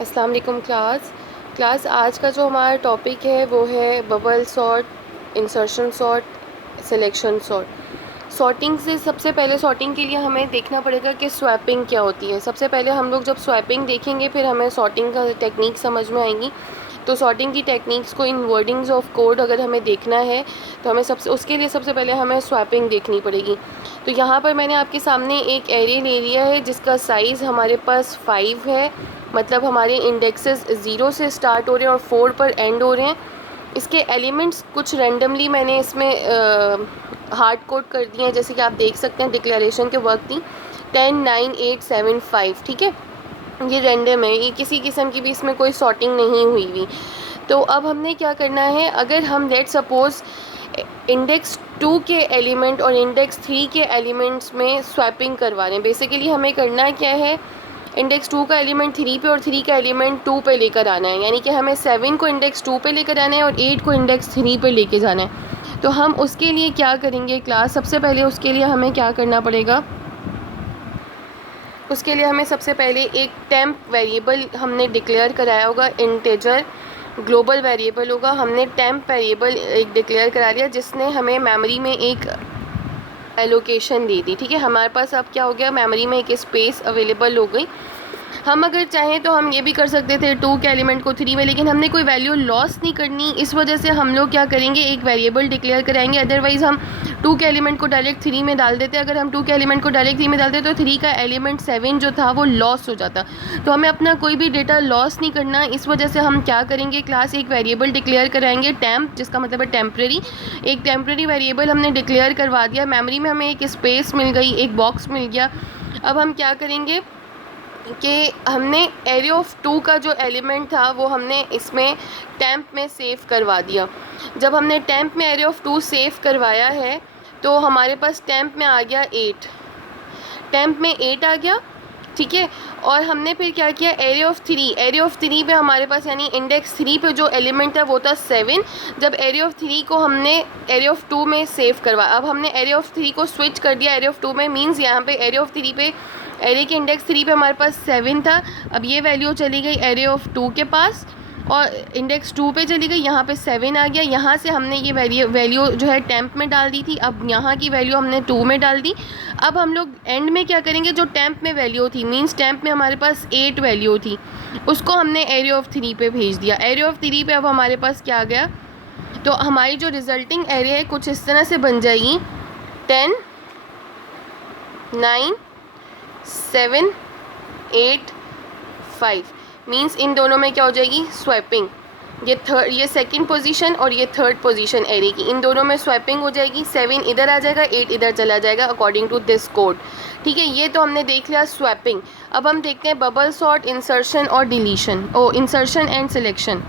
अस्सलाम वालेकुम क्लास आज का जो हमारा टॉपिक है वो है bubble sort, insertion sort, selection sort. Sorting से सबसे पहले सॉर्टिंग के लिए हमें देखना पड़ेगा कि स्वैपिंग क्या होती है। सबसे पहले हम लोग जब स्वैपिंग देखेंगे फिर हमें सॉर्टिंग का टेक्निक समझ में आएंगी। तो सॉर्टिंग की टेक्निक्स को इन वर्डिंग्स ऑफ कोड अगर हमें देखना है तो हमें उसके लिए सबसे पहले हमें स्वैपिंग देखनी पड़ेगी। तो यहाँ पर मैंने आपके सामने एक एरे ले लिया है जिसका साइज़ हमारे पास 5 है, मतलब हमारे इंडेक्सेस 0 से स्टार्ट हो रहे हैं और 4 पर एंड हो रहे हैं। इसके एलिमेंट्स कुछ रैंडमली मैंने इसमें हार्ड कोड कर दिए हैं, जैसे कि आप देख सकते हैं डिक्लेरेशन के वक्त ही 10, 9, 8, 7, 5। ठीक है, ये रैंडम है, ये किसी किस्म की भी इसमें कोई सॉर्टिंग नहीं हुई हुई। तो अब हमने क्या करना है, अगर हम लेट सपोज़ इंडेक्स 2 के एलिमेंट और इंडेक्स 3 के एलिमेंट्स में स्वैपिंग करवा रहे हैं। बेसिकली हमें करना क्या है, इंडेक्स 2 का एलिमेंट 3 पे और 3 का एलिमेंट 2 पे लेकर आना है, यानी कि हमें 7 को इंडेक्स 2 पे लेकर आना है और 8 को इंडेक्स 3 पे लेके जाना है। तो हम उसके लिए क्या करेंगे क्लास, सबसे पहले उसके लिए हमें क्या करना पड़ेगा, उसके लिए हमें सबसे पहले एक टेम्प वेरिएबल हमने डिक्लेयर कराया होगा, इंटीजर ग्लोबल वेरिएबल होगा। हमने टेम्प वेरिएबल एक डिक्लेयर करा लिया जिसने हमें मेमोरी में एक एलोकेशन दी थी। ठीक है, हमारे पास अब क्या हो गया, मेमोरी में एक स्पेस अवेलेबल हो गई। हम अगर चाहें तो हम ये भी कर सकते थे 2 के एलिमेंट को 3 में, लेकिन हमने कोई वैल्यू लॉस नहीं करनी, इस वजह से हम लोग क्या करेंगे, एक वेरिएबल डिक्लेयर कराएंगे। अदरवाइज़ हम 2 के एलिमेंट को डायरेक्ट 3 में डाल देते। अगर हम 2 के एलिमेंट को डायरेक्ट 3 में डालते तो 3 का एलिमेंट 7 जो था वो लॉस हो जाता। तो हमें अपना कोई भी डेटा लॉस नहीं करना, इस वजह से हम क्या करेंगे क्लास, एक वेरिएबल डिक्लेयर कराएंगे टेम्प, जिसका मतलब है टेम्प्रेरी। एक टेम्प्रेरी वेरिएबल हमने डिक्लेयर करवा दिया, मेमोरी में हमें एक स्पेस मिल गई, एक बॉक्स मिल गया। अब हम क्या करेंगे कि हमने एरे ऑफ 2 का जो एलिमेंट था वो हमने इसमें टेम्प में सेव करवा दिया। जब हमने टेम्प में एरे ऑफ 2 सेव करवाया है तो हमारे पास टेम्प में आ गया 8, टेम्प में 8 आ गया। ठीक है, और हमने फिर क्या किया, एरे ऑफ 3, एरे ऑफ 3 पे हमारे पास यानी इंडेक्स 3 पे जो एलिमेंट था वो था 7। जब एरे ऑफ 3 को हमने एरे ऑफ 2 में सेव करवाया, अब हमने एरे ऑफ 3 को स्विच कर दिया एरे ऑफ 2 में, मींस यहाँ पे एरे ऑफ 3 पे, एरे के इंडेक्स 3 पे हमारे पास 7 था, अब ये वैल्यू चली गई एरे ऑफ 2 के पास और इंडेक्स 2 पे चली गई, यहाँ पे 7 आ गया। यहाँ से हमने ये वैल्यू जो है टेम्प में डाल दी थी, अब यहाँ की वैल्यू हमने 2 में डाल दी। अब हम लोग एंड में क्या करेंगे, जो टेम्प में वैल्यू थी, मींस टेम्प में हमारे पास 8 वैल्यू थी, उसको हमने एरे ऑफ 3 पे भेज दिया। एरे ऑफ 3 पे अब हमारे पास क्या आ गया, तो हमारी जो रिजल्टिंग एरे है कुछ इस तरह से बन जाएगी, 10, 9, 7, 8, 5। मींस इन दोनों में क्या हो जाएगी, स्वैपिंग। ये सेकंड पोजीशन और ये थर्ड पोजीशन एरे की, इन दोनों में स्वैपिंग हो जाएगी। 7 इधर आ जाएगा, 8 इधर चला जाएगा अकॉर्डिंग टू दिस कोड। ठीक है, ये तो हमने देख लिया स्वैपिंग। अब हम देखते हैं बबल सॉर्ट, इंसर्शन और डिलीशन, इंसर्शन एंड सिलेक्शन।